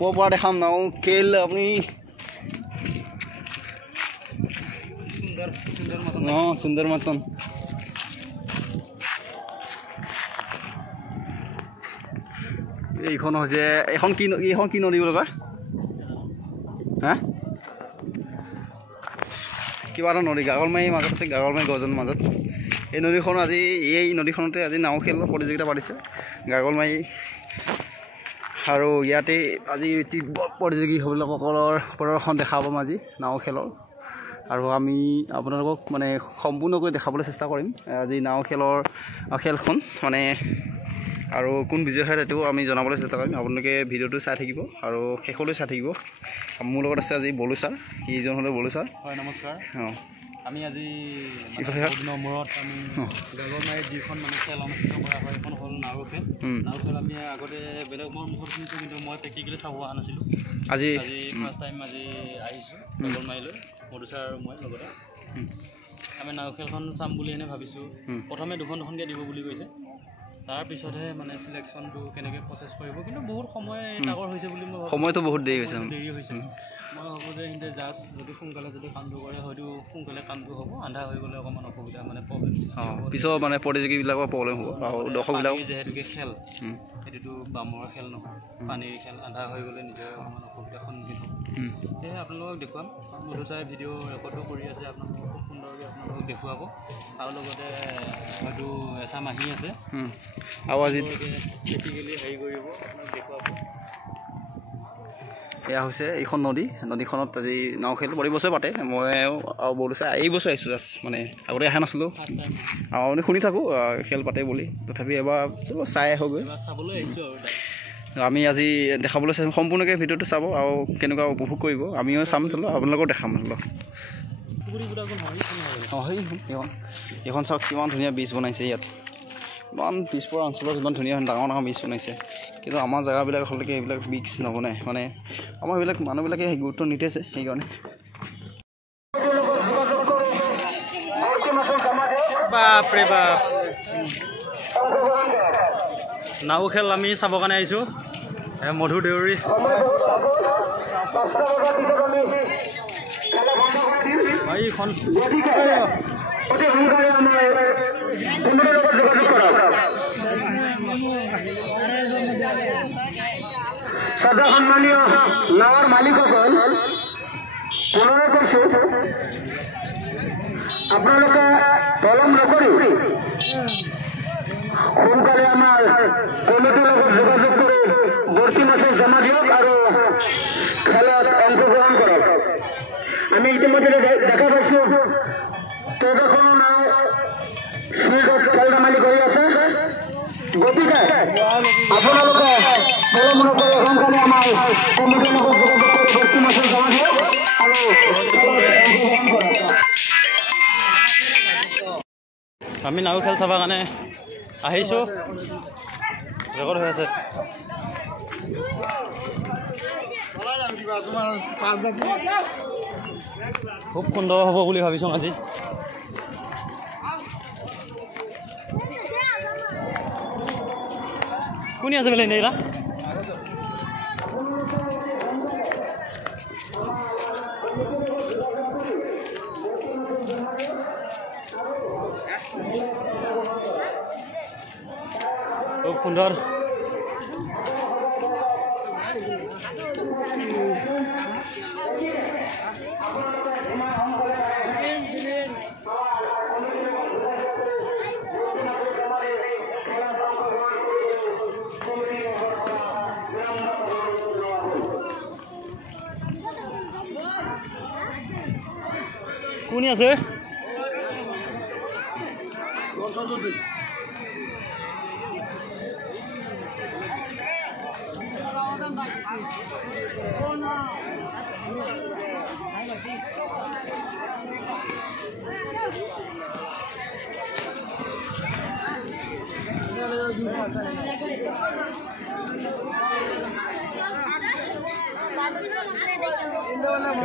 ওপৰৰ পৰা দেখাম নাও খেল আপুনি সুন্দৰ মতন এইখন হৈছে এইখন কি নদী বুলি কয় হা কিবা এটা নদী গাগলমাৰীৰ মাজত আছে গাগলমাৰী গছৰ মাজত এই নদীখন আজি এই নদীখনতে আজি নাও খেলৰ প্ৰতিযোগিতা পাতিছে গাগলমাৰী আৰু ইয়াতে আজি প্ৰতিযোগীসকলৰ প্ৰদৰ্শন দেখাব আজি নাও খেলৰ আৰু আমি আপোনালোকক মানে সম্পূৰ্ণকৈ দেখাবলৈ চেষ্টা কৰিম আজি নাও খেলখন মানে আৰু কোন বিজয় হয় সেইটো আমি জনাবলৈ চেষ্টা কৰিম আপোনালোকে ভিডিঅ'টো চাই থাকিব আৰু শেষলৈ চাই থাকিব মোৰ লগত আছে আজি বলু ছাৰ ইজন হ'লে বলু ছাৰ হয় নমস্কাৰ অঁ আমি আজি নম্বৰত আমি গাগলমাৰীত যিখন মানে খেল অনুষ্ঠিত কৰা হয় এখন হ'ল নাও খেল আমি আগতে বেলেগ মোৰ মুখত শুনিছোঁ কিন্তু মই প্ৰেক্টিকেলি চাব অহা নাছিলোঁ আজি ফাৰ্ষ্ট টাইম আজি আহিছোঁ গাগলমাৰীলৈ মধু ছাৰ আৰু মই লগতে আমি নাও খেলখন চাম বুলি এনে ভাবিছোঁ প্ৰথমে দুখনকৈ দিব বুলি কৈছে তাৰপিছতহে মানে চিলেকশ্যনটো কেনেকৈ প্ৰচেছ কৰিব কিন্তু বহুত সময় ডাঙৰ হৈছে বুলি মই সময়টো বহুত দেৰি হৈছে মই ভাবোঁ যে সিহঁতে জাষ্ট যদি সোনকালে যদি কামটো কৰে হয়তো সোনকালে কামটো হ'ব আন্ধা হৈ গ'লে অকণমান অসুবিধা মানে প্ৰব্লেম পিছত মানে প্ৰতিযোগীবিলাকৰ প্ৰব্লেম হ'ব আৰু দৰ্শকবিলাক যিহেতুকে খেল সেইটোতো বামৰ খেল নহয় পানীৰ খেল আন্ধা হৈ গ'লে নিজে অকণমান অসুবিধাৰ সন্মুখীন হ'ব সেয়েহে আপোনালোকক দেখুৱাম মধু ছাৰে ভিডিঅ' ৰেকৰ্ডো কৰি আছে আপোনালোকক খুব সুন্দৰকৈ আপোনালোকক দেখুৱাব আৰু লগতে হয়তো এচাম আহি আছে আৰু আজি প্ৰেক্টিকেলি হেৰি কৰিব আপোনাক দেখুৱাব এয়া হৈছে এইখন নদীখনত আজি নাও খেল প্ৰতি বছৰে পাতে মই আৰু বলু ছাৰ এই বছৰ আহিছোঁ জাষ্ট মানে আগতে অহা নাছিলোঁ আৰু আপুনি শুনি থাকোঁ খেল পাতে বুলি তথাপি এবাৰ চাই আহোঁগৈ চাবলৈ আহিছোঁ আৰু আমি আজি দেখাবলৈ চাইছোঁ সম্পূৰ্ণকৈ ভিডিঅ'টো চাব আৰু কেনেকুৱা উপভোগ কৰিব আমিও চাম চলো আপোনালোকক দেখাম অঁ এইখন চাওক কিমান ধুনীয়া বীজ বনাইছে ইয়াত ইমান পিছপৰা অঞ্চলত ইমান ধুনীয়া ডাঙৰ বীজ বনাইছে কিন্তু আমাৰ জেগাবিলাক আচলতে এইবিলাক বীজ নবনায় মানে আমাৰ এইবিলাক মানুহবিলাকে গুৰুত্ব নিদিছে সেইকাৰণে বাপৰে বাপ নাও খেল আমি চাবৰ কাৰণে আহিছোঁ মধু দেউৰী এইখন সন্মানীয় নাওয়ার মালিকসকল অনুরোধ করছো আপনারা তলম নকরি সোনকালে আমার কমিটির লগত যোগাযোগ করে বর্তী মাসে জমা দিয়ক আৰু খেলত অংশগ্ৰহণ কৰক আমি ইতিমধ্যে দেখা পাইছো কেইবাখনো নাও ফিল্ডত খেল ধেমালি কৰি আছে গতিকে আপোনালোকে তলম নকৰি সোনকালে আমাৰ কমিটিৰ লগত যোগাযোগ কৰি বৰ্তী মাসে জমা দিয়ক আৰু অংশগ্ৰহণ কৰক আমি নাও খেল চাবৰ কাৰণে আহিছোঁ ৰেকৰ্ড হৈ আছে খুব সুন্দৰ হ'ব বুলি ভাবিছোঁ আজি কোনে আছে বোলে এনেই খুব সুন্দৰ কোনে আছে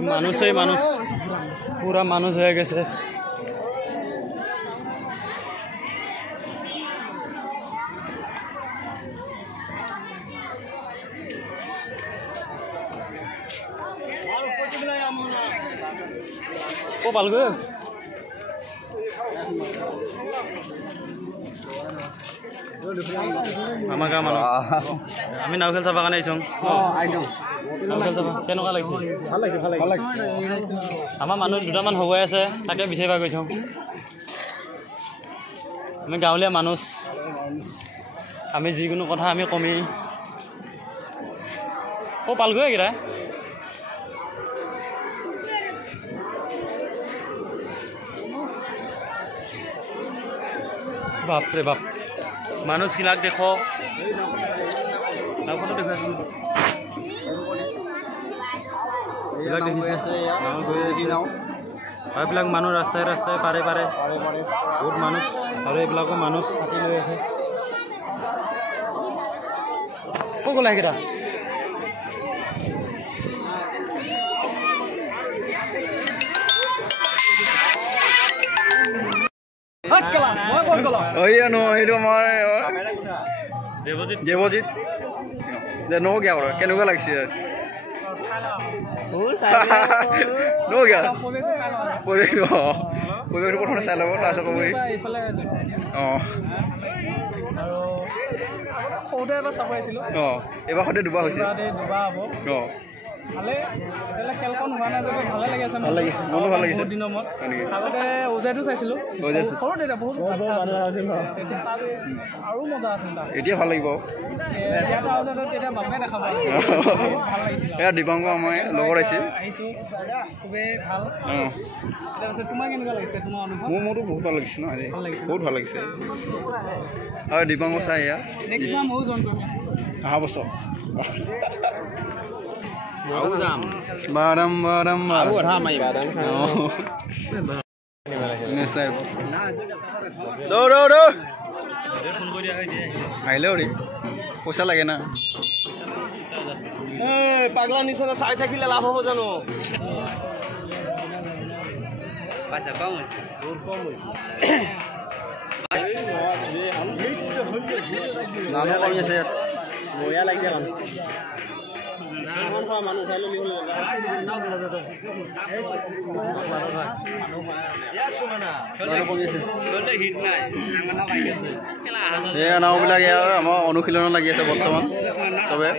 মানুষই মানুষ পুৰা মানুষ হয়ে গেছে ও পালগৈ আমাৰ গাঁৱৰ মানুহ আমি নাও খেল চাবৰ কাৰণে আহিছোঁ নাও খেল চাব কেনেকুৱা লাগিছে ভাল লাগিছে আমাৰ মানুহ দুটামান হবই আছে তাকে বিচাৰিব গৈছোঁ আমি গাঁৱলীয়া মানুহ আমি যিকোনো কথা আমি কমেই ও পালগৈ এইকেইটা বাপৰে বাপ মানুহবিলাক দেখ নাওখনো দেখুৱাইছোঁ এইবিলাক মানুহ ৰাস্তাই ৰাস্তাই পাৰে বহুত মানুহ আৰু এইবিলাকো মানুহ ছাতি লৈ আছে ক'ত গ'লা সেইকেইটা দেৱজিৎ নগীয়া বাৰু কেনেকুৱা লাগিছে পৰিৱেশটো প্ৰথমে চাই ল'ব তাৰপিছত ক'ব অঁ এইবাৰ সৈতে দুবাৰ হৈছে অঁ খেলখন হোৱা নাই ভালে লাগিছে ভাল লাগিছে মনো ভাল লাগিছে দিনৰ মূৰত আগতে ওজাইটো চাইছিলোঁ সৰু তেতিয়া বহুত আৰু মজা আছিল তাত এতিয়া ভাল লাগিব তেতিয়া ভালকৈ দেখা পাওঁ ভাল লাগিছিল এয়া দিবাংগ আমাৰ লগত আহিছোঁ খুবেই ভাল তাৰপিছত তোমাৰ কেনেকুৱা লাগিছে তোমাৰ অনুভৱ মোৰতো বহুত ভাল লাগিছে ন আজি বহুত ভাল লাগিছে আৰু দিবাংগ চাই এয়া নেক্সট বাৰ ময়ো জইন কৰিম অহা বছৰ বাদাম আহিলে পইচা লাগে না পাগলা নিচিনা চাই থাকিলে লাভ হ'ব জানো নানো কমি আছে ইয়াত বঢ়িয়া লাগিছে মানুহ চাই ল'লি এয়া নাওবিলাক ইয়াৰ আমাৰ অনুশীলনত লাগি আছে বৰ্তমান চবে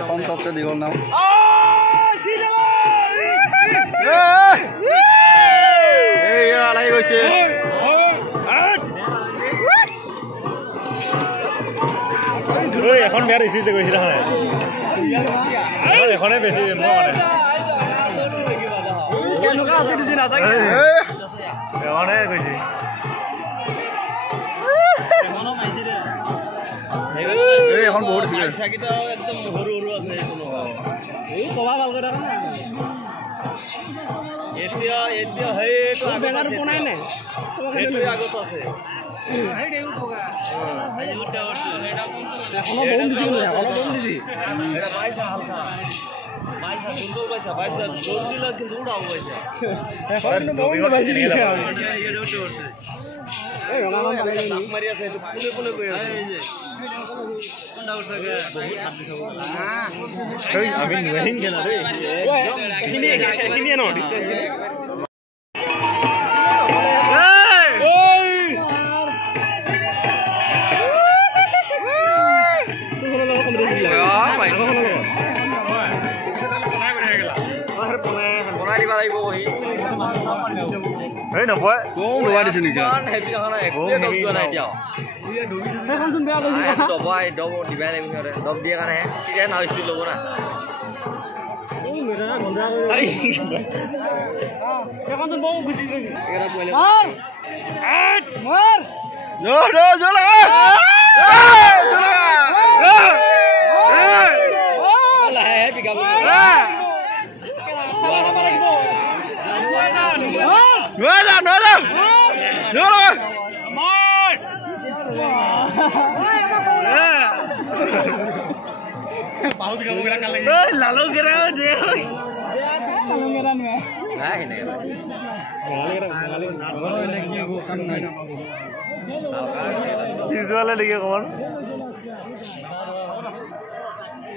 এখন চবচে দীঘল নাও লাগি গৈছে এখন বিয়া ৰিচিভ গৈছিলে হয় এখনে বেছি মানে এখনে গৈছে এখন বহুত একদম সৰু সৰু আছে কবা ভালকৈ দেখা না এতিয়া সেইটো বেগাটো বনাই নাই আগত আছে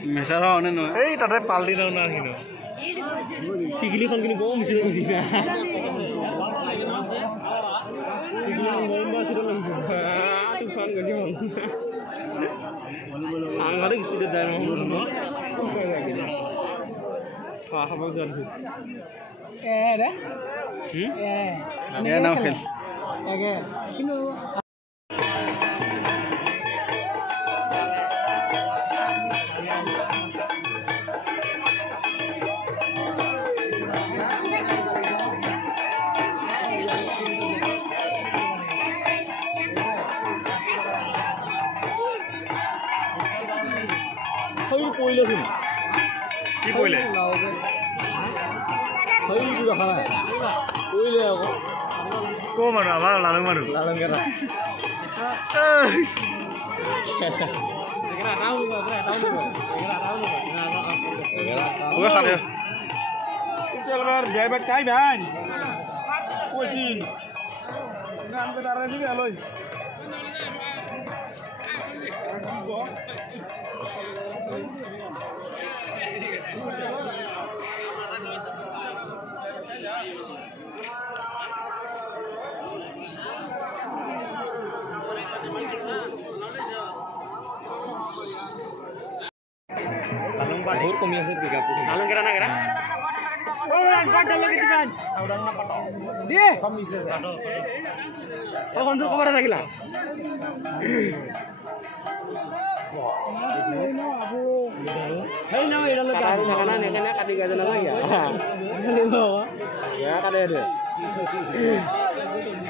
মেচাৰা হয়নে নহয় এই তাতে পাল্টি দিওঁ না কিন্তু টিকলিখন কিন্তু বৰ মিচিলে গুচি আঙালে স্পীডত যায় খাব জানিছো নাও খেল কিন্তু কি পৰিলে ক' মানুহ আমাৰ লালুং মানুহ বিয়া বাট কাই ভাই কৈছিল বহুত কমি আছে পিক আপ লালুং কেটা না কেটা খবৰ থাকিলা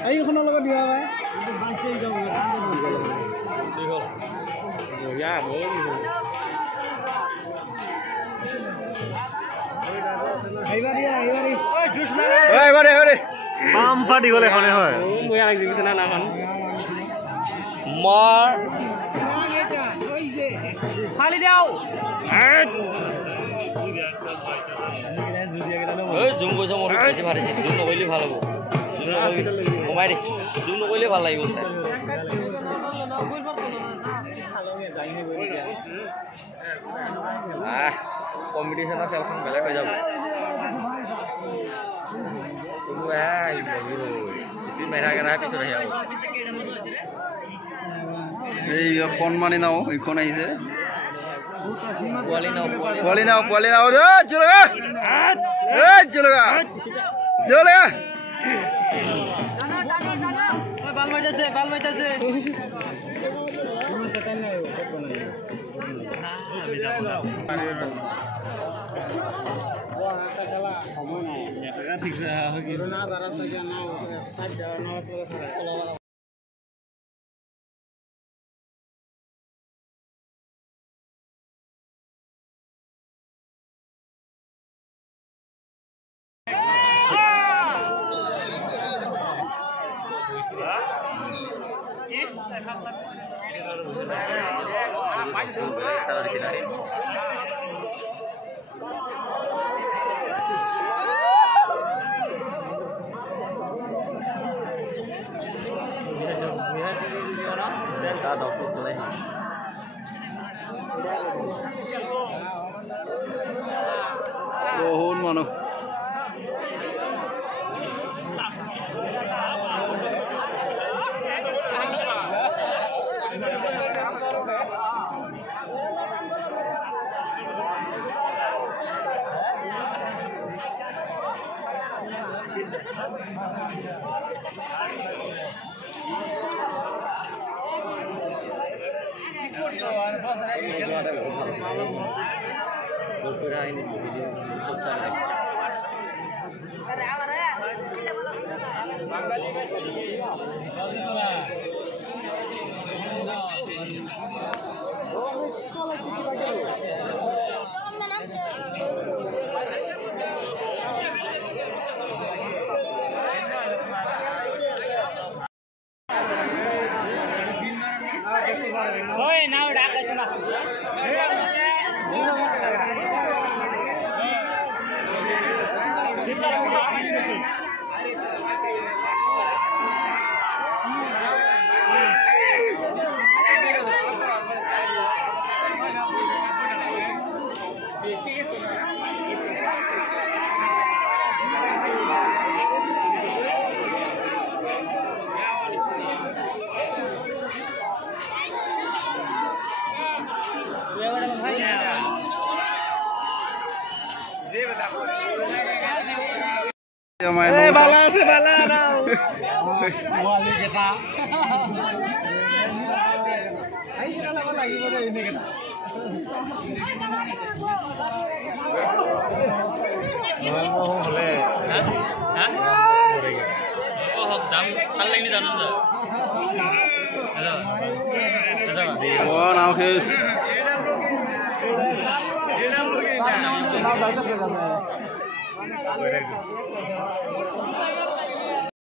এইখনৰ লগত দিয়া ভাই পাম ফাটি গ'লে এখনে হয় মাৰ ফালি দিওঁ জুম কৰিছ মোৰ বেছি ভাল হৈছে জুম নকৰিলে ভাল হ'ব কমাই দে জুম নকৰিলে ভাল লাগিব কম্পিটিশ্যনৰ খেলখন বেলেগ হৈ যাব স্পীড মাৰি থাকে নাই পিছত আহি আৰু এই কণমানি নাও এইখন আহিছে পোৱালি নাও পোৱালি নাও জলগা জলগা জলগা বাল মাৰিছে বহুত মানুহ বালা আছে বালা লাগিব ভাল লাগি জানো নাও খেল